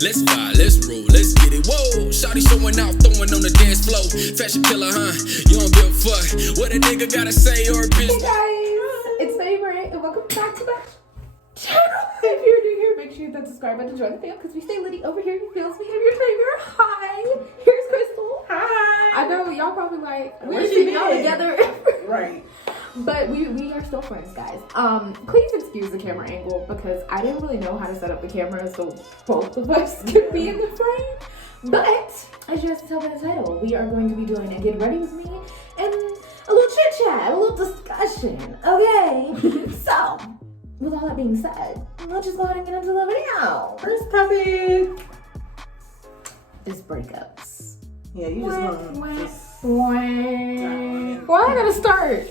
Let's vibe, let's roll, let's get it. Whoa, shawty showing out, throwing on the dance floor. Fashion killer, huh? You don't give a fuck what a nigga gotta say or a bitch. Hey guys, it's Naimah and welcome back to the channel. If you're new here, make sure you hit that subscribe button to join the fam because we stay litty over here. He feels me. I'm your Naimah. Hi. Here's Krystal. Hi. I know y'all probably like, where's she all together? Right. But we are still friends, guys. Please excuse the camera angle because I didn't really know how to set up the camera so both of us could be in the frame. But as you guys can tell by the title, we are going to be doing a get ready with me and a little chit chat, a little discussion. Okay. So, with all that being said, let's just go ahead and get into the video. First topic is breakups. Yeah, you just Why I gotta start?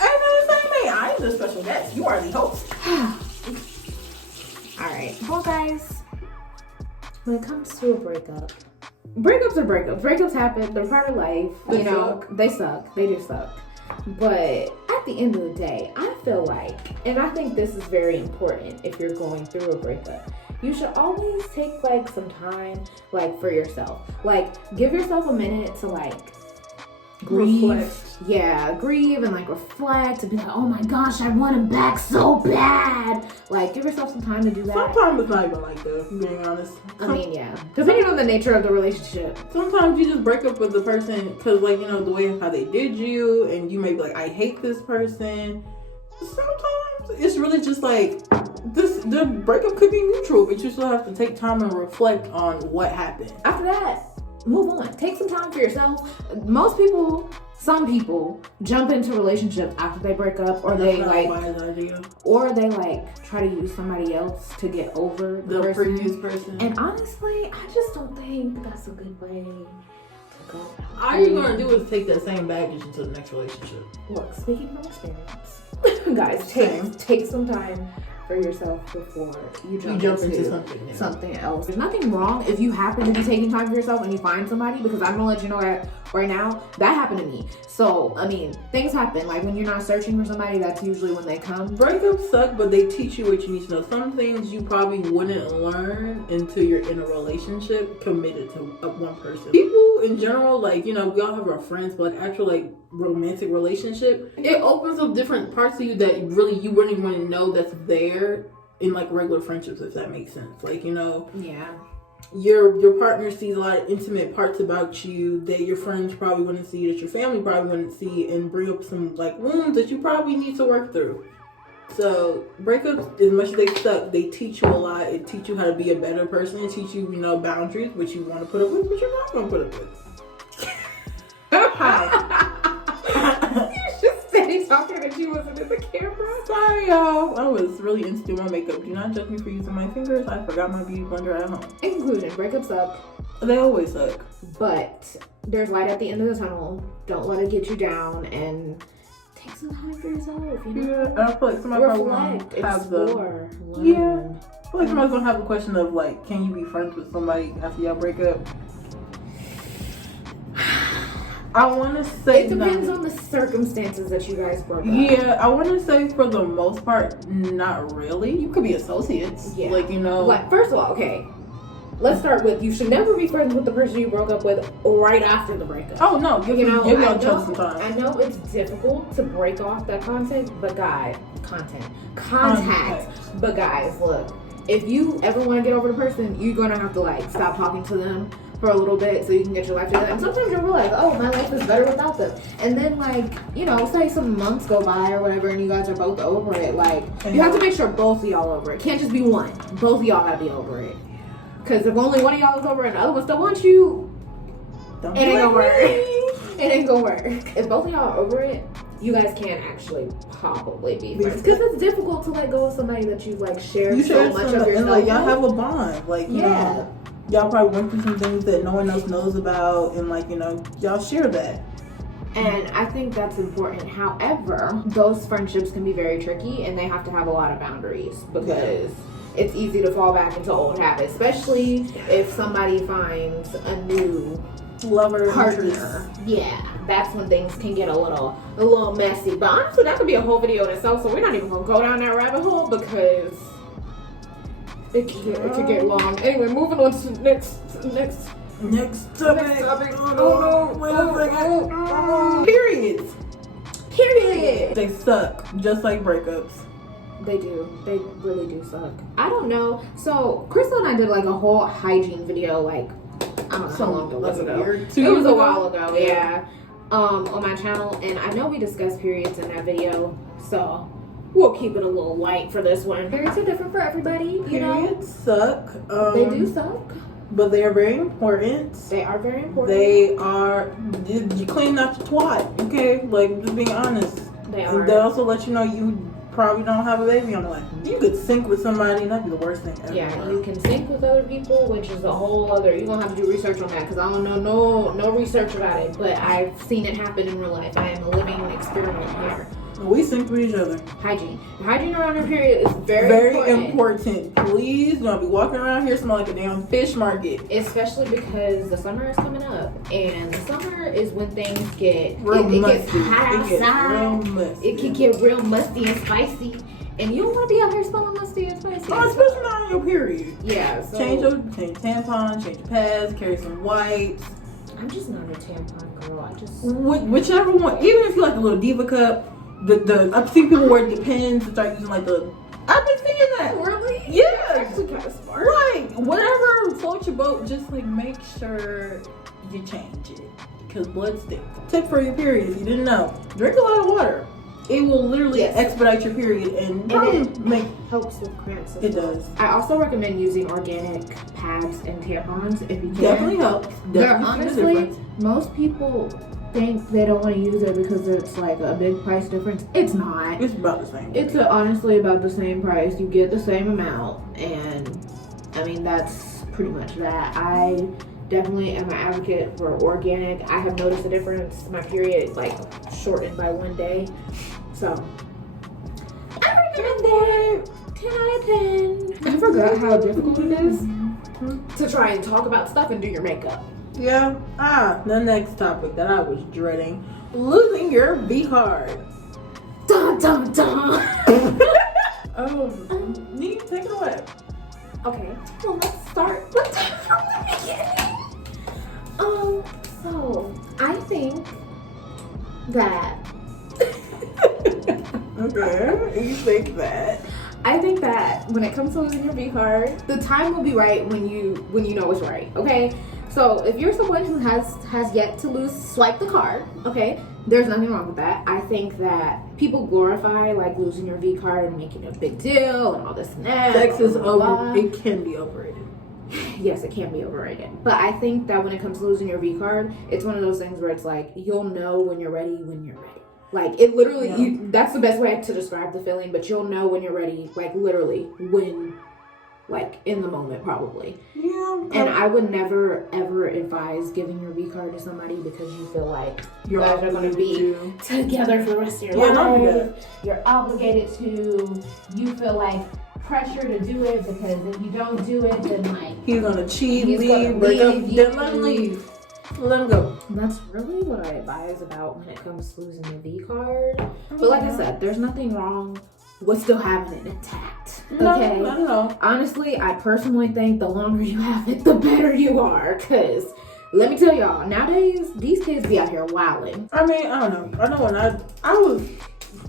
I know the same way. I am the special guest. You are the host. Alright. Well, guys, when it comes to a breakup, breakups are breakups. Breakups happen. They're part of life. They suck. They do suck. But at the end of the day, I feel like, and I think this is very important if you're going through a breakup, you should always take like some time like for yourself. Like give yourself a minute to like grieve. Reflect. Yeah, grieve and like reflect and be like, oh my gosh, I want him back so bad. Like give yourself some time to do that. Sometimes it's not even like that, being honest. I mean, yeah. Depending on the nature of the relationship. Sometimes you just break up with the person because, like, you know, the way how they did you, and you may be like, I hate this person. Sometimes it's really just like the breakup could be mutual, but you still have to take time and reflect on what happened. After that, move on. Take some time for yourself. Some people jump into relationships after they break up, or they try to use somebody else to get over the previous person. And honestly, I just don't think that's a good way to go. All you're gonna do is take that same baggage into the next relationship. Look, speaking from experience, guys, take some time for yourself before you jump into something else. There's nothing wrong if you happen to be taking time for yourself and you find somebody, because I'm gonna let you know that right now that happened to me. So I mean, things happen. Like when you're not searching for somebody, that's usually when they come. Breakups suck, but they teach you what you need to know. Some things you probably wouldn't learn until you're in a relationship committed to one person. People in general, like, you know, we all have our friends, but like actual like romantic relationship, it opens up different parts of you that really you wouldn't even want to know that's there in like regular friendships, if that makes sense. Like, you know, yeah, your partner sees a lot of intimate parts about you that your friends probably wouldn't see, that your family probably wouldn't see, and bring up some like wounds that you probably need to work through. So breakups, as much as they suck, they teach you a lot. It teach you how to be a better person. It teach you, you know, boundaries, which you want to put up with, but you're not going to put up with. Hi. Talking and she wasn't in the camera. Sorry, y'all. I was really into doing my makeup. Do not judge me for using my fingers. I forgot my beauty blender at home. In conclusion, breakups suck. They always suck. But there's light at the end of the tunnel. Don't let it get you down, and take some time for yourself. You know? Yeah, I feel like somebody reflect, explore, learn. Yeah. I feel like somebody's gonna have a question of like, can you be friends with somebody after y'all break up? I want to say it depends on the circumstances that you guys broke up. Yeah, I want to say for the most part, not really. You could be associates. Yeah. Like, you know. Like, first of all, okay, let's start with, you should never be friends with the person you broke up with right after the breakup. Oh, no. Give y'all some time. I know it's difficult to break off that contact. But guys, look, if you ever want to get over the person, you're going to have to, like, stop talking to them for a little bit so you can get your life together. And sometimes you'll realize, oh, my life is better without them. And then, like, you know, say some months go by or whatever and you guys are both over it. Like, you have to make sure both of y'all over it. Can't just be one. Both of y'all gotta be over it. Because if only one of y'all is over and the other one still wants you, it ain't gonna work. It ain't gonna work. If both of y'all are over it, you guys can actually probably be friends. Because it's difficult to let go of somebody that you've, like, shared so much of yourself. And, like, y'all have a bond. Like, you know. Y'all probably went through some things that no one else knows about, and like, you know, y'all share that. And I think that's important. However, those friendships can be very tricky and they have to have a lot of boundaries because it's easy to fall back into old habits, especially if somebody finds a new lover partner. Yeah, that's when things can get a little messy. But honestly, that could be a whole video in itself, so we're not even gonna go down that rabbit hole because It could get long. Anyway, moving on to next topic. Oh no, wait a second. Periods. Period. They suck, just like breakups. They do. They really do suck. I don't know. So Krystal and I did like a whole hygiene video, like I don't know how long ago was it? It was a while ago. Yeah. On my channel, and I know we discussed periods in that video, so we'll keep it a little light for this one. Periods are different for everybody. Periods suck. They do suck. But they are very important. They are very important. They are. You clean out your twat, okay? Like, just being honest. They are. And they also let you know you probably don't have a baby on the way. You could sync with somebody, and that'd be the worst thing ever. Yeah, you can sync with other people, which is a whole other. You're gonna have to do research on that because I don't know no research about it, but I've seen it happen in real life. I am a living experiment here. We sync with each other. Hygiene around your period is very important. Please don't be walking around here smelling like a damn fish market. Especially because the summer is coming up, and the summer is when things get real musty. Gets hot outside. It can get real musty and spicy, and you don't want to be out here smelling musty and spicy. Oh, especially not on your period. Yeah. So change tampons, change your pads, carry some wipes. I'm just not a tampon girl. I just whichever one. Even if you like a little diva cup. I've seen people wear Depends and start using like the. I've been seeing that. Really? Yeah. That's actually kind of smart. Right. Whatever floats your boat, just like make sure you change it because blood stinks. Tip for your period: if you didn't know, drink a lot of water. It will literally expedite your period and it helps with cramps. It does. I also recommend using organic pads and tampons if you can. Definitely helps. Honestly, most people think they don't want to use it because it's like a big price difference. It's not. It's about the same. It's honestly about the same price. You get the same amount, and I mean that's pretty much that. I definitely am an advocate for organic. I have noticed a difference. My period like shortened by 1 day, so I recommend it. 10 out of 10. I forgot how difficult it is to try and talk about stuff and do your makeup. Yeah. The next topic that I was dreading: losing your V card. Dun dun dun. Need take it away. Okay. Well, let's start with from the beginning. So I think that. Okay. You think that? I think that when it comes to losing your V card, the time will be right when you know it's right. Okay. So if you're someone who has yet to swipe the card, okay, there's nothing wrong with that. I think that people glorify like losing your V card and making a big deal and all this and that. Sex is over. It can be overrated. Yes, it can be overrated. But I think that when it comes to losing your V card, it's one of those things where it's like you'll know when you're ready when you're ready. Like it literally, that's the best way to describe the feeling. But you'll know when you're ready, like literally when. Like in the moment, probably. Yeah. And I would never ever advise giving your V card to somebody because you feel like you guys are going to be together for the rest of your life. You're obligated to. You feel like pressure to do it because if you don't do it, then like he's gonna cheat, break up, then let him leave. Let him go. And that's really what I advise about when it comes to losing the V card. But like I said, there's nothing wrong with still having it intact. Okay? No. Honestly, I personally think the longer you have it, the better you are. Because, let me tell y'all, nowadays, these kids be out here wilding. I mean, I don't know. I know when I was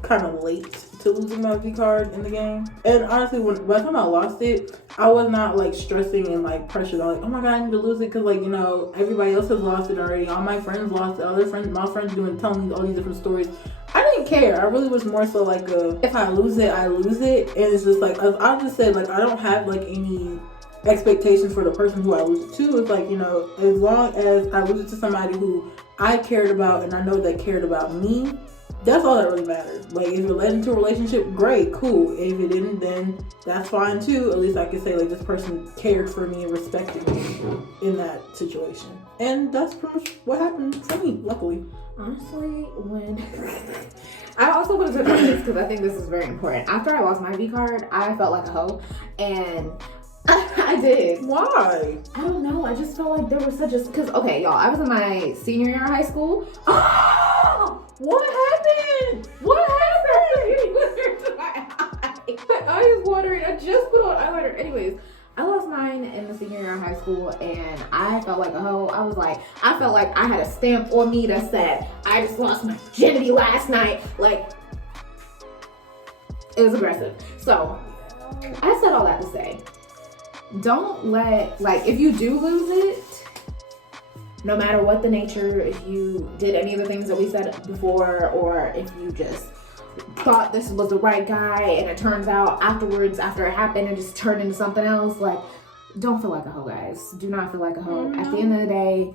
kind of late to losing my V card in the game. And honestly, by the time I lost it, I was not like stressing and like pressured. I was like, oh my God, I need to lose it because like, you know, everybody else has lost it already. All my friends lost it. My friends telling me all these different stories. I didn't care. I really was more so like if I lose it, I lose it. And it's just like, I just said, like, I don't have like any expectations for the person who I lose it to. It's like, you know, as long as I lose it to somebody who I cared about and I know they cared about me, that's all that really matters. Like, if it led into a relationship, great, cool. If it didn't, then that's fine too. At least I can say, like, this person cared for me and respected me in that situation. And that's pretty much what happened for me, luckily. Honestly, when I also want to touch on this because I think this is very important. After I lost my V card, I felt like a hoe, and I did. Why? I don't know. I just felt like there was because okay, y'all, I was in my senior year of high school. Oh, what happened? What happened? eyes watering. I just put on eyeliner. Anyways, I lost mine in the senior year of high school, and I felt like a hoe. I felt like I had a stamp on me that said, I just lost my virginity last night. Like, it was aggressive. So, I said all that to say, don't let, like, if you do lose it, no matter what the nature, if you did any of the things that we said before, or if you just thought this was the right guy and it turns out afterwards, after it happened, it just turned into something else, like, don't feel like a hoe, guys. Do not feel like a hoe. At the end of the day,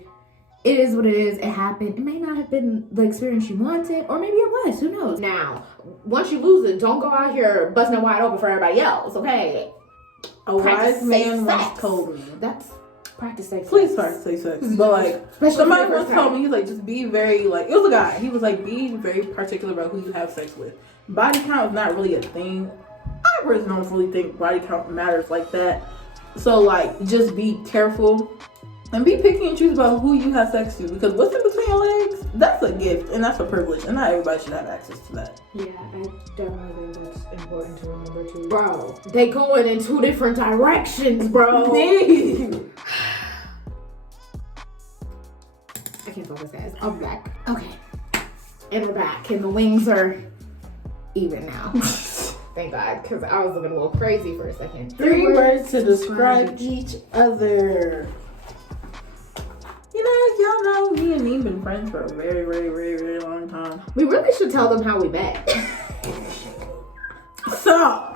it is what it is. It happened. It may not have been the experience you wanted, or maybe it was. Who knows? Now, once you lose it, don't go out here busting it wide open for everybody else, okay? A wise man once told me. That's practice safe sex. Please practice safe sex. But like, somebody once told me, he's like, just be very, like, it was a guy. He was like, be very particular about who you have sex with. Body count is not really a thing. I personally don't really think body count matters like that. So like, just be careful and be picky and choose about who you have sex to, because what's in between your legs, that's a gift and that's a privilege, and not everybody should have access to that. Yeah, I definitely think that's important to remember too. Bro, they going in two different directions, bro. I can't focus, guys. I'll be back. Okay. And we're back, and the wings are even now. Thank God, because I was looking a little crazy for a second. 3 words to describe each other. You know, y'all know me and Naimah been friends for a very, very, very, very long time. We really should tell them how we met. So,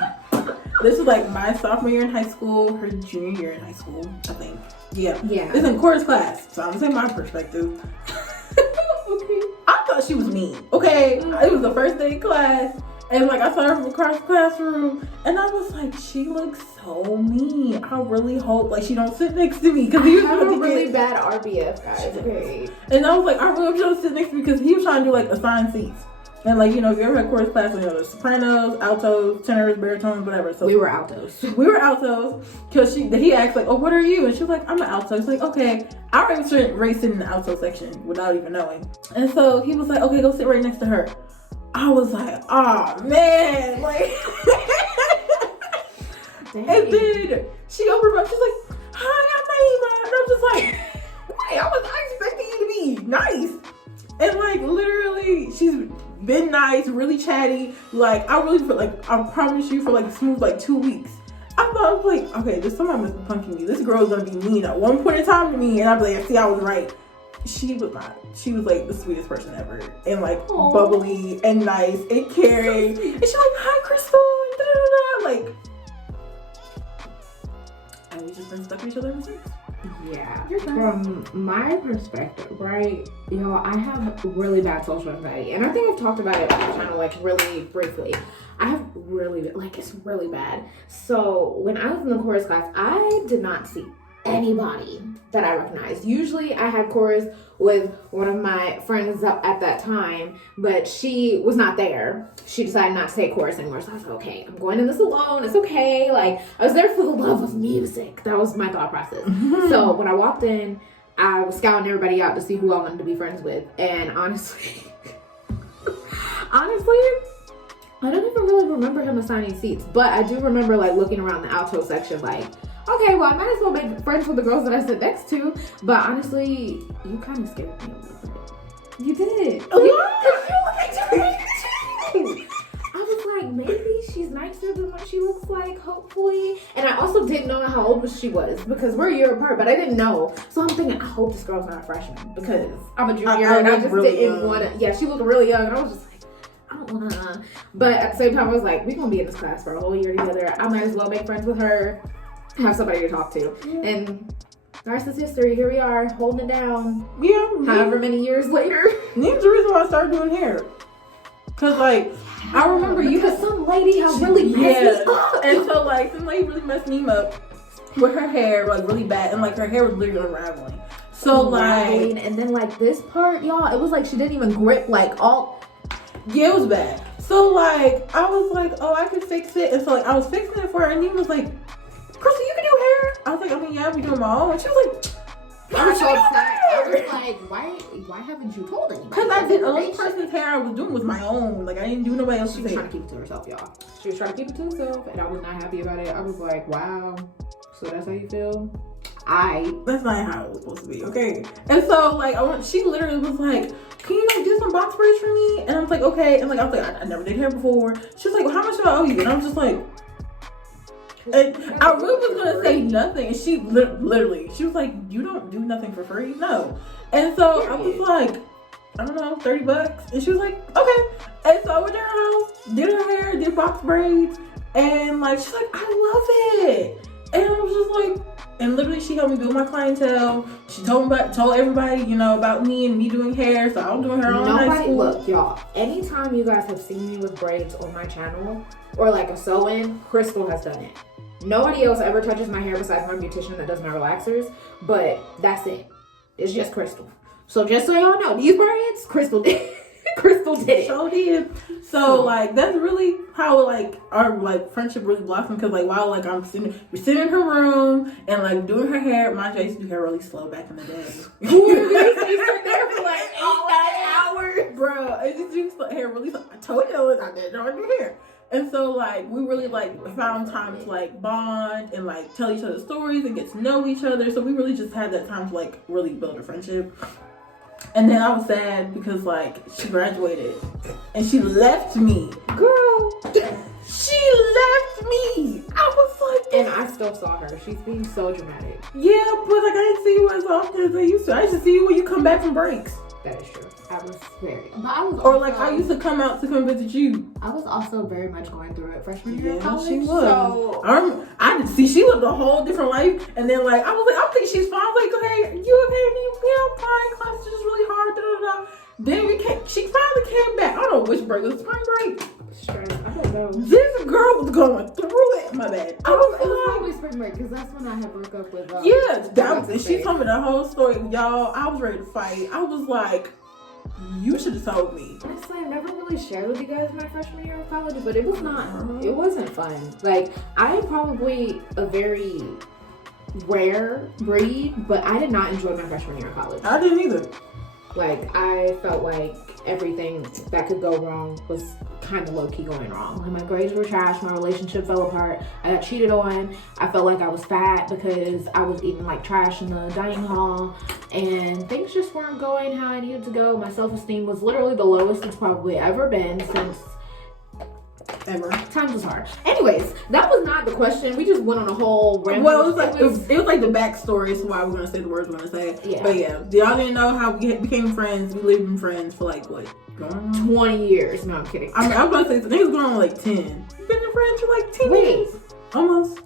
this is like my sophomore year in high school, her junior year in high school, I think. Yeah. It's in chorus class, so I'm gonna say my perspective. Okay. I thought she was mean. Okay. It was the first day of class. And like, I saw her from across the classroom, and I was like, she looks so mean. I really hope like she don't sit next to me, because he was a really bad RBF, guys. Okay. And I was like, I really hope she don't sit next to me, because he was trying to do like assigned seats. And like, you know, if you ever had chorus class, you know, there's sopranos, altos, tenors, baritones, whatever. So we were altos. Because he asked like, oh, what are you? And she was like, I'm an alto. He's like, okay. I already raced in the alto section without even knowing. And so he was like, okay, go sit right next to her. I was like, oh man, like, and then she opened her up, she's like, hi, I'm Naimah, and I'm just like, wait, I was expecting you to be nice, and like, literally, she's been nice, really chatty, like, I really feel like, I promise you, for like a smooth, like, 2 weeks, I thought, I was like, okay, there's somebody must be punking me, this girl's gonna be mean at one point in time to me, and I'd be like, see, I was right. She was not. She was like the sweetest person ever, and like bubbly and nice and caring. So and she's like, "Hi, Krystal," and like, and we just been stuck with each other since. Yeah. From my perspective, right? You know, I have really bad social anxiety, and I think I've talked about it on the channel like really briefly. I have really, like, it's really bad. So when I was in the chorus class, I did not see anybody that I recognized. Usually I had chorus with one of my friends at that time, but she was not there. She decided not to take chorus anymore. So I was like, okay, I'm going in this alone. It's okay. Like, I was there for the love of music. That was my thought process. So when I walked in, I was scouting everybody out to see who I wanted to be friends with. And honestly, I don't even really remember him assigning seats, but I do remember like looking around the alto section like, okay, well, I might as well make friends with the girls that I sit next to. But honestly, you kind of scared me a little bit. You did. I was like, maybe she's nicer than what she looks like, hopefully. And I also didn't know how old she was, because we're a year apart, but I didn't know. So I'm thinking, I hope this girl's not a freshman, because I'm a junior and I just really didn't want to. Yeah, she looked really young, and I was just like, I don't want to. But at the same time, I was like, we're going to be in this class for a whole year together. I might as well make friends with her. Have somebody to talk to. And the rest is history. Here we are, holding it down. Yeah. However many years later. Naimah's the reason why I started doing hair. Cause like, I remember some lady has really messed me up. And so like, some lady really messed me up with her hair, like really bad. And like, her hair was literally unraveling. So like. And then like this part, y'all, it was like she didn't even grip like all. Yeah, it was bad. So like, I was like, oh, I could fix it. And so like, I was fixing it for her, and Naimah was like, Krystal, you can do hair? I was like, I mean, yeah, I'll be doing my own. And she was like, I was so upset. I was like, why haven't you told anybody? Because I did, the only person's hair I was doing was my own. Like, I didn't do nobody else's hair. She was trying to keep it to herself, y'all. She was trying to keep it to herself, and I was not happy about it. I was like, wow, so that's how you feel? That's not how it was supposed to be, okay? And so, like, she literally was like, can you like do some box braids for me? And I was like, okay. And like, I was like, I never did hair before. She was like, well, how much do I owe you? And I was just like, and I really was gonna say nothing. And she literally, she was like, you don't do nothing for free? No. And so I was like, I don't know, $30. And she was like, okay. And so I went to her house, did her hair, did box braids. And like, she's like, I love it. And I was just like, and literally she helped me build my clientele. She told everybody, you know, about me and me doing hair. So I was doing hair all in high school. Look, y'all, anytime you guys have seen me with braids on my channel or like a sew-in, Krystal has done it. Nobody else ever touches my hair besides my beautician that does my relaxers, but that's it. It's just Krystal. So just so y'all know, these braids, Krystal did. Krystal did it. So did. So like that's really how like our like friendship really blossomed, because like while like we're sitting in her room and like doing her hair. Mind you, I used to do hair really slow back in the day. You sit there for like 8-9 hours, bro. I used to do hair really slow. I told you I did not do hair. And so like we really like found time to like bond and like tell each other stories and get to know each other. So we really just had that time to like really build a friendship. And then I was sad because like she graduated and she left me. Girl, she left me. I was like, and I still saw her. She's being so dramatic. Yeah, but like I didn't see you as often as I used to. I used to see you when you come back from breaks. That is true. I was very, but I was or also, like I used to come out to come visit you. I was also very much going through it freshman year of Yeah, college. she was. So I didn't see she lived a whole different life, and then like I was like, I think she's fine. I was like, hey, you okay? I'm fine. Class is just really hard. Da, da, da. Then she finally came back. I don't know which break. It was spring break. I don't know. This girl was going through it. My bad. It was probably spring break because that's when I had broke up with. Yeah, that was. And she told me the whole story, y'all. I was ready to fight. I was like, you should have told me. Honestly, I never really shared with you guys my freshman year of college, but it wasn't fun. Like, I am probably a very rare breed, but I did not enjoy my freshman year of college. I didn't either. Like, I felt like everything that could go wrong was kind of low-key going wrong. Like, my grades were trash, my relationship fell apart, I got cheated on, I felt like I was fat because I was eating like trash in the dining hall, and things just weren't going how I needed to go. My self-esteem was literally the lowest it's probably ever been since ever. Times was hard. Anyways, that was not the question. We just went on a whole rampage. Well, it was like the backstory, so why we're gonna say the words we're gonna say. Yeah. But yeah, y'all didn't know how we became friends. We lived in friends for like what? 20 years. No, I'm kidding. I mean, I was about to say niggas going on like 10. We've been in friends for like 10 years. Almost.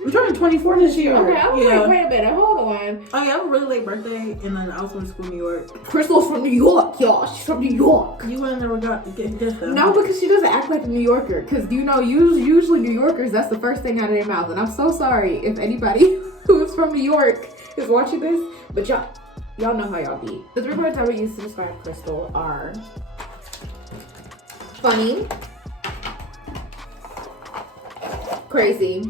I'm turning 24 this year. Okay, I was like, wait a minute, hold on. Oh yeah, I have a really late birthday, and then I also went to school in New York. Krystal's from New York, y'all. She's from New York. You would have never got to get this though. No, because she doesn't act like a New Yorker. Because, you know, usually New Yorkers, that's the first thing out of their mouth. And I'm so sorry if anybody who is from New York is watching this. But y'all know how y'all be. The 3 words I would use to describe Krystal are funny, crazy,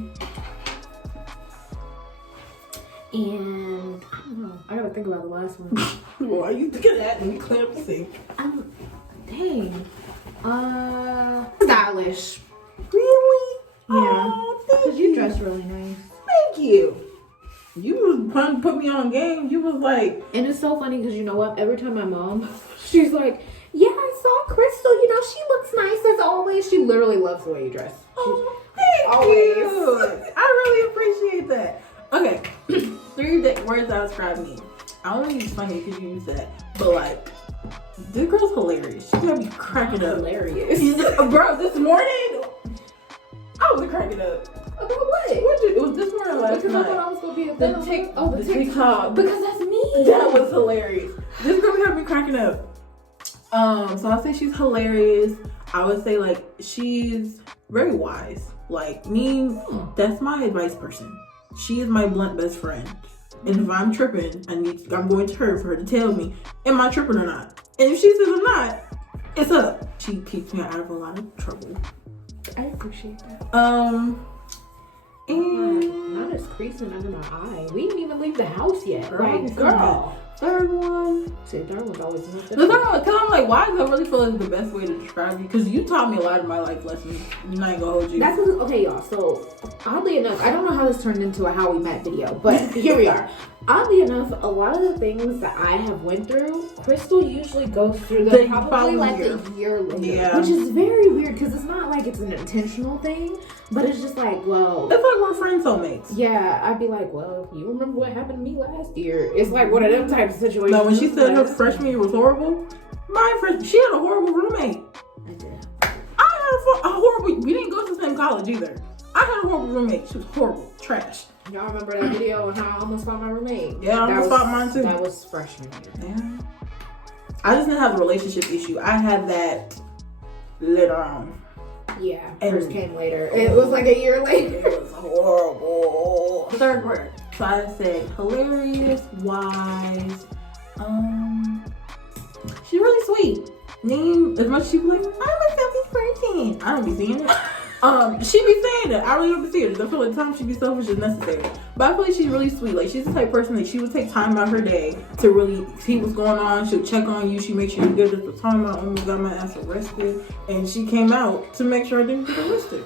and I don't know. I gotta think about the last one. Why are you thinking that? Let me clear up the sink. Dang. Stylish. Really? Yeah. Oh, thank Because you dress really nice. Thank you. You was trying to put me on game. You was like... And it's so funny because you know what? Every time my mom, she's like, yeah, I saw Krystal. You know, she looks nice as always. She literally loves the way you dress. Oh, thank you. I really appreciate that. Okay. 3 words that describe me. I only use funny because you use that. But like, this girl's hilarious. She got me cracking up. Hilarious. Bro, this morning, I was cracking up. About what? It was this morning last because night. I thought I was going to be a the TikTok. Because that's me. That was hilarious. This girl got me cracking up. So I'll say she's hilarious. I would say like she's very wise. Like me, that's my advice person. She is my blunt best friend. And if I'm tripping, I'm going to her for her to tell me, am I tripping or not? And if she says I'm not, it's up. She keeps me out of a lot of trouble. I appreciate that. And not as creasing under my eye. We didn't even leave the house yet. Girl, Like, girl. third one. See, third one's always not The third one, because I'm like, why does I really feel like the best way to describe you? Because you taught me a lot of my life lessons. You're not gonna hold you. That's what, okay, y'all. So, oddly enough, I don't know how this turned into a how we met video, but here we are. Oddly enough, a lot of the things that I have went through, Krystal usually goes through them probably like a year later. Yeah. Which is very weird because it's not like it's an intentional thing, but it's just like, well. It's like we're friend soulmates. Yeah, I'd be like, well, you remember what happened to me last year? It's like one of them types of situations. No, when she said her freshman year was horrible, she had a horrible roommate. I did. I had a horrible, we didn't go to the same college either. I had a horrible roommate. She was horrible. Trash. Y'all remember that video on how I almost fought my roommate? Yeah, I almost fought mine too. That was freshman year. Yeah. I just didn't have the relationship issue. I had that later on. Yeah, hers came later. It was like a year later. It was horrible. Third word. So I said hilarious, wise. She's really sweet. As much as she be like, I'm a selfish person. I don't be seeing it. She be saying that. I really don't be seeing it. I feel like times she be selfish is necessary. But I feel like she's really sweet. Like, she's the type of person that she would take time out her day to really see what's going on. She'll check on you. She make sure you're good at the time. I almost got my ass arrested. And she came out to make sure I didn't get arrested.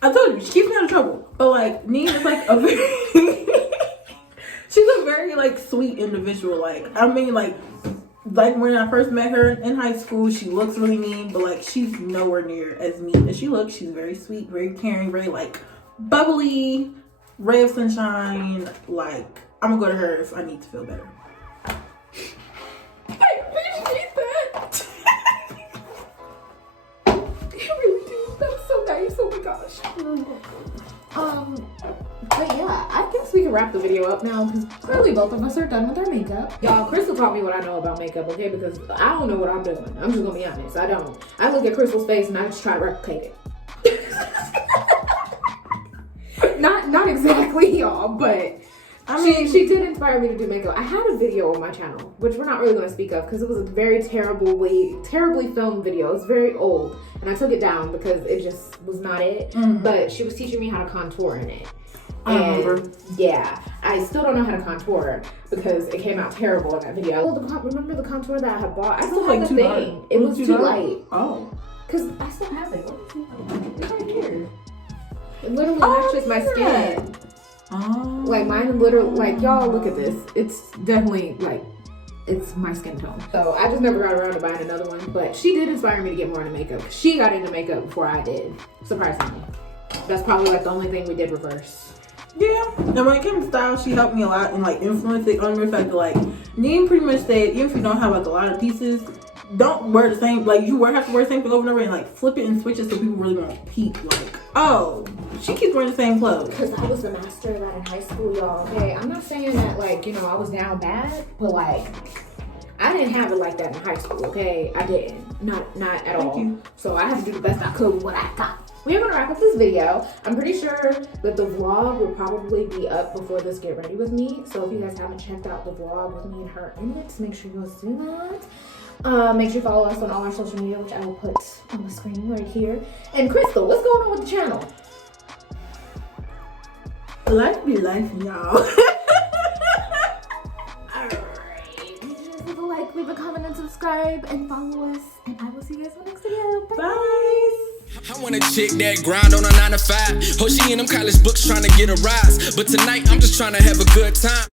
I told you, she keeps me out of trouble. But like, Nina is like a very she's a very like sweet individual. Like, I mean, like when I first met her in high school, she looks really mean, but like she's nowhere near as mean as she looks. She's very sweet, very caring, very like bubbly, ray of sunshine. Like, I'm gonna go to her if I need to feel better. I appreciate that. I really do. That was so nice. Oh my gosh. But yeah, I guess we can wrap the video up now because clearly both of us are done with our makeup. Y'all, Krystal taught me what I know about makeup, okay? Because I don't know what I'm doing. I'm just gonna be honest. I don't. I look at Krystal's face and I just try to replicate it. Not exactly, y'all, but I mean, she did inspire me to do makeup. I had a video on my channel, which we're not really going to speak of because it was a very terribly filmed video. It's very old, and I took it down because it just was not it. Mm-hmm. But she was teaching me how to contour in it. And yeah, I still don't know how to contour because it came out terrible in that video. Remember the contour that I had bought? I still have the thing. It was too light. Oh. Because I still have it. It's right here. It literally matches my skin. Oh. Like mine literally, like y'all look at this. It's definitely like, it's my skin tone. So I just never got around to buying another one. But she did inspire me to get more into makeup. She got into makeup before I did, surprisingly. That's probably like the only thing we did reverse. Yeah, and when it came to style, she helped me a lot and like influence it on the fact that like Neem pretty much said, even if you don't have like a lot of pieces, don't wear the same, like you have to wear the same thing over and over and like flip it and switch it so people really won't peep like, oh, she keeps wearing the same clothes. Because I was the master of that in high school, y'all. Okay, I'm not saying that like, you know, I was down bad, but like I didn't have it like that in high school, okay? I didn't. Not at all. Thank you. So I had to do the best I could with what I got. We're gonna wrap up this video. I'm pretty sure that the vlog will probably be up before this Get Ready With Me. So if you guys haven't checked out the vlog with me and her in it, make sure you guys do that. Make sure you follow us on all our social media, which I will put on the screen right here. And Krystal, what's going on with the channel? Life be life, y'all. Leave a like, leave a comment, and subscribe, and follow us. And I will see you guys in the next video. Bye. Bye. I want a chick that grind on a 9 to 5. Oh, she in them college books trying to get a rise. But tonight, I'm just trying to have a good time.